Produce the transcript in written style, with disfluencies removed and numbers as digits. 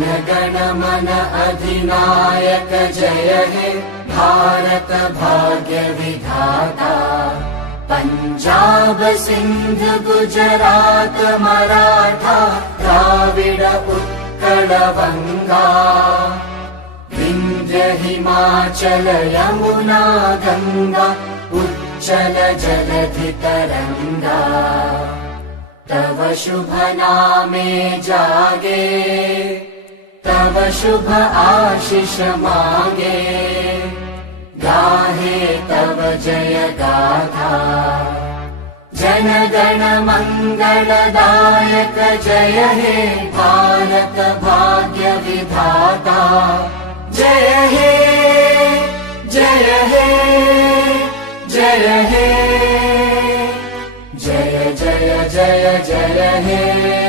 गण मन अधिनायक जय हे भारत भाग्य विधाता। पंजाब सिंध गुजरात मराठा द्राविड उत्कल बंगा। विंध्य हिमाचल यमुना गंगा उच्चल जलधि तरंगा। तव शुभ नामे जागे तव शुभ आशीष मागे। गाहे तव जय गाथा जन गण मंगलदायक जय हे भारत भाग्य विधाता। जय हे जय हे जय हे जय जय जय जय हे।